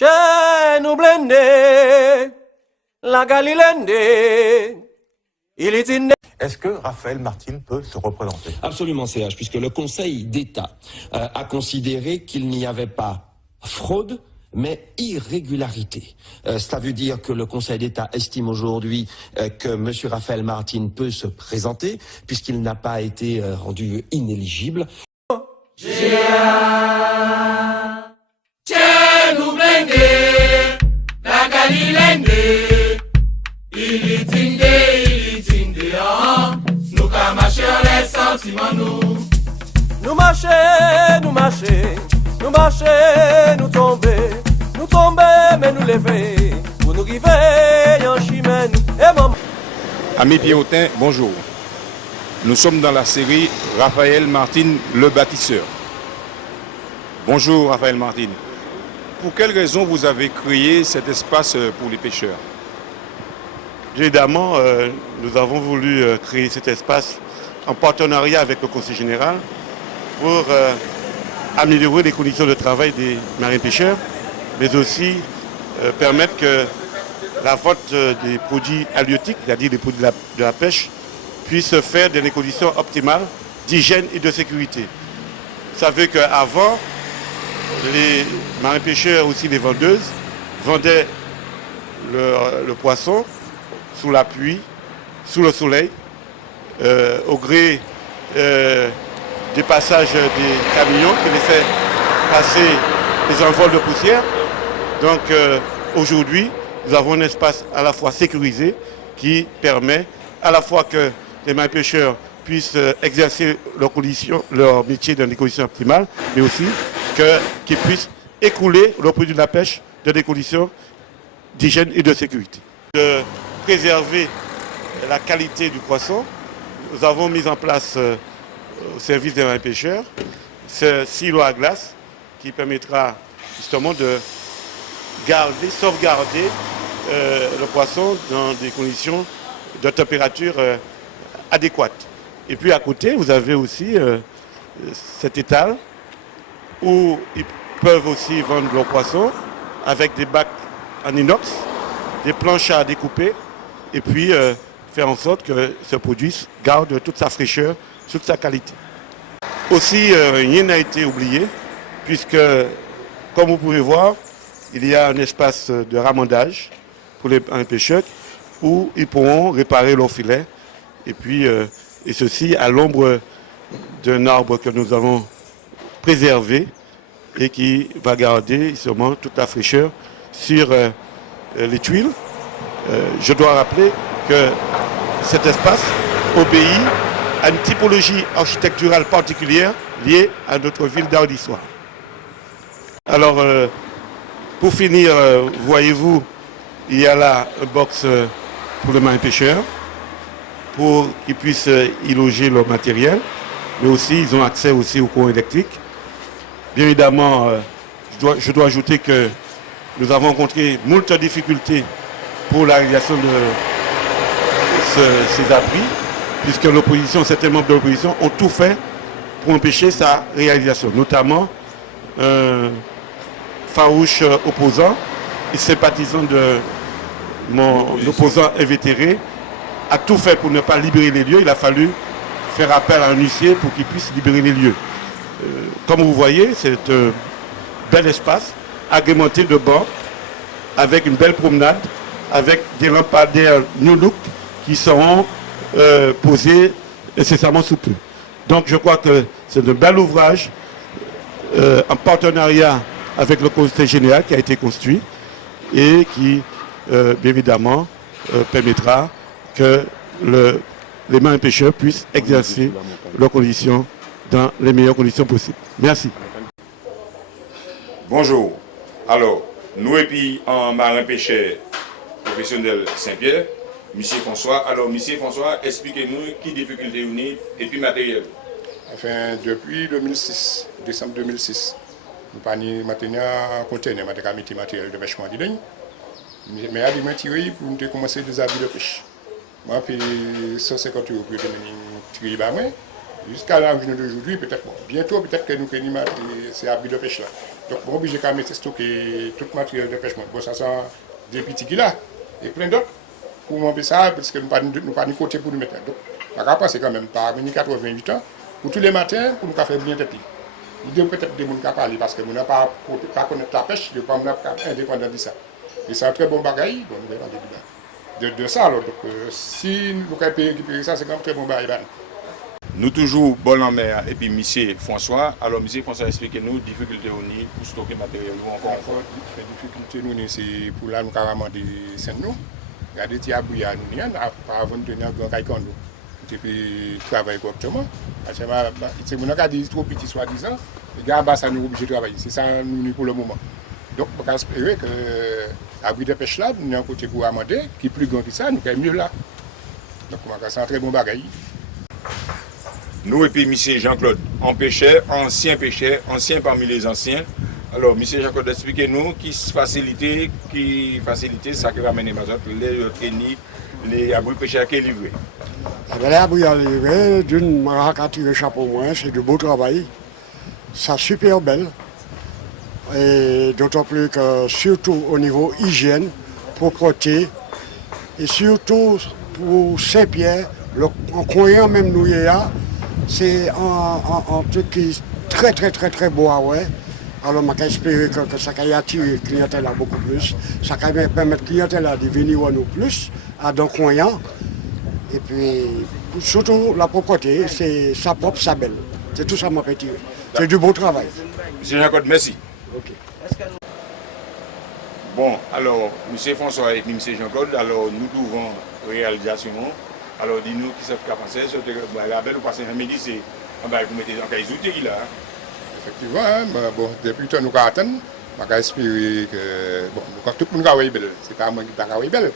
Chez nous blendé, la Galilende, il est in... Est-ce que Raphaël Martin peut se représenter? Absolument, CH, puisque le Conseil d'État a considéré qu'il n'y avait pas fraude, mais irrégularité. Cela veut dire que le Conseil d'État estime aujourd'hui que M. Raphaël Martin peut se présenter, puisqu'il n'a pas été rendu inéligible. Nous marcher, nous marcher, nous marcher, nous tomber, mais nous lever, pour nous arriver en chimène et maman. Amis Pierrotin, bonjour. Nous sommes dans la série Raphaël Martin, le bâtisseur. Bonjour Raphaël Martin. Pour quelle raison vous avez créé cet espace pour les pêcheurs? Évidemment, nous avons voulu créer cet espace en partenariat avec le Conseil général pour améliorer les conditions de travail des marins-pêcheurs, mais aussi permettre que la vente des produits halieutiques, c'est-à-dire des produits de la pêche, puisse se faire dans des conditions optimales d'hygiène et de sécurité. Vous savez qu'avant, les marins-pêcheurs, aussi les vendeuses, vendaient le poisson sous la pluie, sous le soleil, au gré des passages des camions qui laissaient passer les envols de poussière. Donc aujourd'hui, nous avons un espace à la fois sécurisé qui permet à la fois que les marins-pêcheurs puissent exercer leur métier dans des conditions optimales, mais aussi qu'ils puissent écouler leurs produits de la pêche dans des conditions d'hygiène et de sécurité. De préserver la qualité du poisson, nous avons mis en place au service des marins-pêcheurs ce silo à glace qui permettra justement de sauvegarder le poisson dans des conditions de température adéquates. Et puis à côté, vous avez aussi cet étal où ils peuvent aussi vendre leurs poissons avec des bacs en inox, des planches à découper et puis faire en sorte que ce produit garde toute sa fraîcheur, toute sa qualité. Aussi, rien n'a été oublié puisque, comme vous pouvez voir, il y a un espace de ramandage pour les pêcheurs où ils pourront réparer leurs filets et puis et ceci à l'ombre d'un arbre que nous avons préservé et qui va garder sûrement toute la fraîcheur sur les tuiles. Je dois rappeler que cet espace obéit à une typologie architecturale particulière liée à notre ville d'Ardissoire. Alors, pour finir, voyez-vous, il y a là un box pour les marins-pêcheurs pour qu'ils puissent y loger leur matériel, mais aussi ils ont accès aussi au courant électrique. Bien évidemment, je dois ajouter que nous avons rencontré moult difficultés pour la réalisation de ces abris, puisque l'opposition, certains membres de l'opposition ont tout fait pour empêcher sa réalisation, notamment un farouche opposant et sympathisant de mon opposant invétéré a tout fait pour ne pas libérer les lieux. Il a fallu faire appel à un huissier pour qu'il puisse libérer les lieux. Comme vous voyez, c'est un bel espace agrémenté de bancs avec une belle promenade, avec des lampadaires New Look qui seront posés nécessairement sous peu. Donc je crois que c'est un bel ouvrage en partenariat avec le Conseil général qui a été construit et qui, bien évidemment, permettra que les marins-pêcheurs puissent exercer leurs conditions dans les meilleures conditions possibles. Merci. Bonjour. Alors, nous et puis en marin-pêcheur professionnel Saint-Pierre, M. François. Alors, M. François, expliquez-nous qui difficulté vous avez et puis matériel. Enfin, depuis 2006, décembre 2006, nous avons maintenant conteneur matériel de pêchement de ligne. Mais à tiré pour nous commencer des habits de pêche. Moi, puis 150 € pour tirer bas jusqu'à l'âge d'aujourd'hui, peut-être bientôt, peut-être que nous prenons ces habits de pêche là. Donc, on est obligé quand même de stocker tout le matériel de pêche. Bon, ça, c'est des petits qui là, et plein d'autres. Pour monter ça, parce que nous n'avons pas de côté pour nous mettre. Donc, on va passer quand même par 88 ans, pour tous les matins, pour nous faire bien tête. L'idée peut-être de nous parler, parce que nous n'avons pas connaître la pêche, nous ne sommes pas indépendants de ça. Et c'est un très bon bagage, bon, nous allons de ça. Alors, donc, si nous pouvons récupérer ça, c'est quand même un très bon bagage. Nous toujours bon en mer et puis monsieur François. Alors monsieur François, expliquez-nous difficultés pour stocker matériel ou encore une fois. La difficulté nous c'est pour là nous carrément des scènes nous. Il y a des petits abris à nous avant de tenir un grand caïcondo. Et puis travailler correctement. Parce que c'est mon cas dit trop petit soi-disant. Les gars bas ça nous obligé de travailler. C'est ça nous pour le moment. Donc on peut espérer que l'abri de pêche là, nous avons un côté pour amender, qui est plus grand que ça, nous sommes mieux là. Donc c'est un très bon bagage. Nous et puis M. Jean-Claude, ancien pêcheur, ancien parmi les anciens. Alors, M. Jean-Claude, expliquez-nous qui facilite ça qui va mener les traînées, les abris pêcheurs qui sont livrés. Les abris livrés, d'une marque à tirer chapeau moins, c'est du beau travail. C'est super belle. Et d'autant plus que, surtout au niveau hygiène, propreté, et surtout pour Saint-Pierre, en croyant même nous c'est un truc qui est très très très très beau à ouais. Alors je espère que ça va attirer la clientèle beaucoup plus. Ça va permettre à la clientèle de venir à nous plus, à donc croyant. Et puis surtout la propreté, c'est sa propre, sa belle. C'est tout ça mon petit. C'est du beau travail. Monsieur Jean-Claude, merci. Okay. Bon, alors, M. François et M. Jean-Claude, alors nous trouvons réalisation. Alors, dis-nous qui s'est passé. La belle ou passé un midi, c'est vous mettez dans les outils qu'il a. Effectivement, bon, depuis que nous attendons, on va espérer que bon, quand tout le monde est belle, c'est pas moi qui est belle,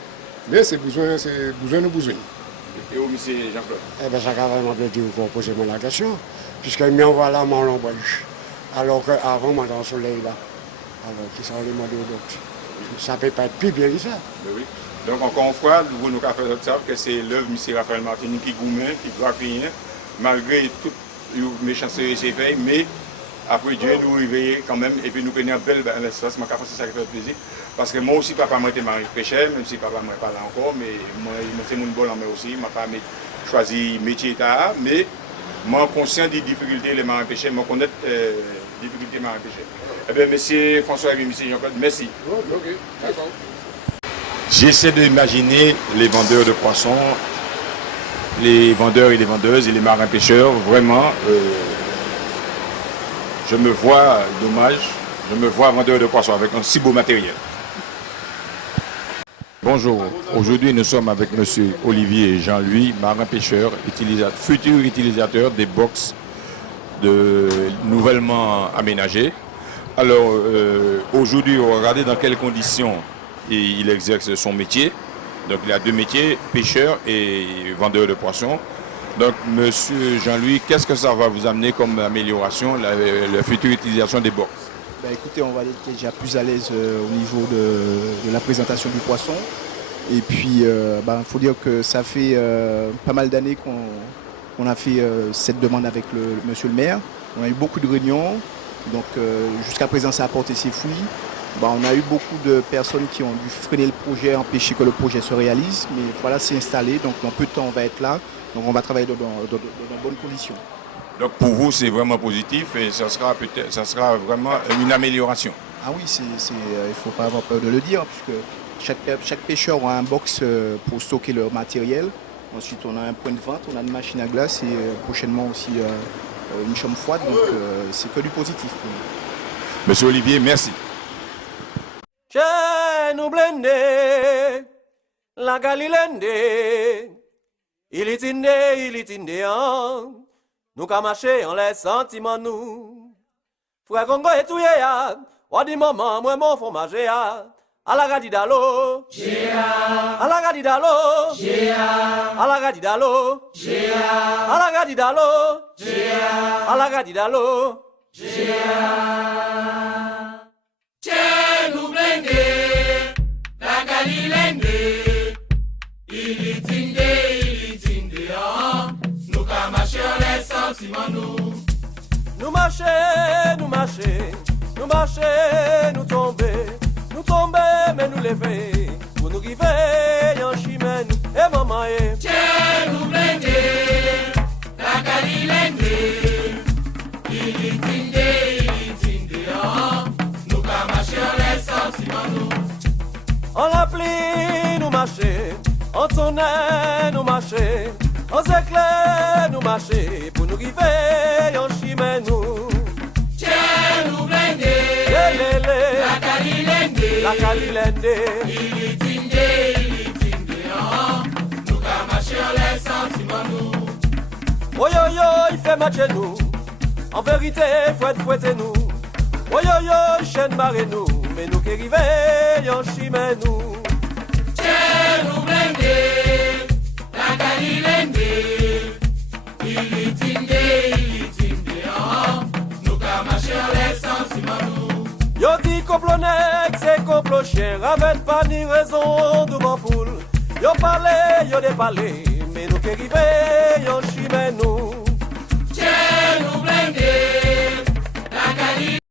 mais c'est besoin. Et où M. Jean-Claude? Eh bien, ça va vraiment dire qu'on pose la question, puisqu'il m'y envoie là mon lombrage. Alors qu'avant, moi, dans le soleil là. Alors, qui sont les modes d'autres. Ça ne peut pas être plus bien que ça. Oui. Donc, encore une fois, nous avons fait observer que c'est l'œuvre de M. Raphaël Martini qui gourmet, qui graphine, malgré toute méchanceté ses faits, mais après Dieu nous réveiller quand même, et puis nous prenons un bel espace, ça fait plaisir. Parce que moi aussi, papa, moi, j'étais marié pêcheur, même si papa, moi, pas là encore, mais moi, c'est mon bon en mer aussi, ma femme a choisi métier d'art, mais moi, conscient des difficultés, les marins pêcheurs, moi, connaître les difficultés des marins pêcheurs. Eh bien, M. François et M. Jean-Claude, merci. Ok, d'accord. J'essaie d'imaginer les vendeurs de poissons, les vendeurs et les vendeuses et les marins pêcheurs. Vraiment, je me vois vendeur de poissons avec un si beau matériel. Bonjour, aujourd'hui nous sommes avec M. Olivier Jean-Louis, marin pêcheur, futur utilisateur des box nouvellement aménagées. Alors, aujourd'hui, on va regarder dans quelles conditions il exerce son métier. Donc, il a deux métiers, pêcheur et vendeur de poissons. Donc, monsieur Jean-Louis, qu'est-ce que ça va vous amener comme amélioration, la future utilisation des box? Ben, écoutez, on va être déjà plus à l'aise au niveau de la présentation du poisson. Et puis, faut dire que ça fait pas mal d'années qu'on a fait cette demande avec monsieur le maire. On a eu beaucoup de réunions. Donc jusqu'à présent, ça a porté ses fruits. On a eu beaucoup de personnes qui ont dû freiner le projet, empêcher que le projet se réalise. Mais voilà, c'est installé. Donc dans peu de temps, on va être là. Donc on va travailler dans de bonnes conditions. Donc pour vous, c'est vraiment positif et ça sera vraiment une amélioration. Ah oui, il ne faut pas avoir peur de le dire, puisque chaque pêcheur a un box pour stocker leur matériel. Ensuite, on a un point de vente, on a une machine à glace et prochainement aussi une chambre froide, donc c'est que du positif pour nous. Monsieur Olivier, merci. Nous blende, la galilende, il est indé, nous qu'à marcher en les sentiments nous. Frère Congo et tout ya, ou dit maman, moi mon fromage ya. À la gadidalo, à la gadidalo, à la gadidalo, à la gadidalo, à la gadidalo. Nous blende, la galilende, il est indé, nous qu'à marcher les sentiments nous. Nous marcher, marcher, nous tomber, mais nous lever. Pour nous river, en chimène, et maman, et Tiens, nous blender, la galilende, il est tindé, nous pas marcher en les sentiments, nous. en la pluie, nous marcher, en tonnerre, nous marcher, en éclair, nous marcher. Pour nous river, en chimène, nous. Tiens, nous blender, la galilende, il est tindé, nous pas marcher en les sentiments, nous. Oh yo yo, il fait matcher nous. En vérité, fouette nous. Oh yo yo, chaîne marée nous. Mais nous qui arrivons, en chimé nous. Tiens, nous blender, la galilende, il est tindé, nous pas marcher en les sentiments, nous. Yo dit complot nègre, c'est complot chien. Avec pas ni raison de bon poule. Yo parlé, yo déparlé. Mais nous qui arrivons, en chimé nous.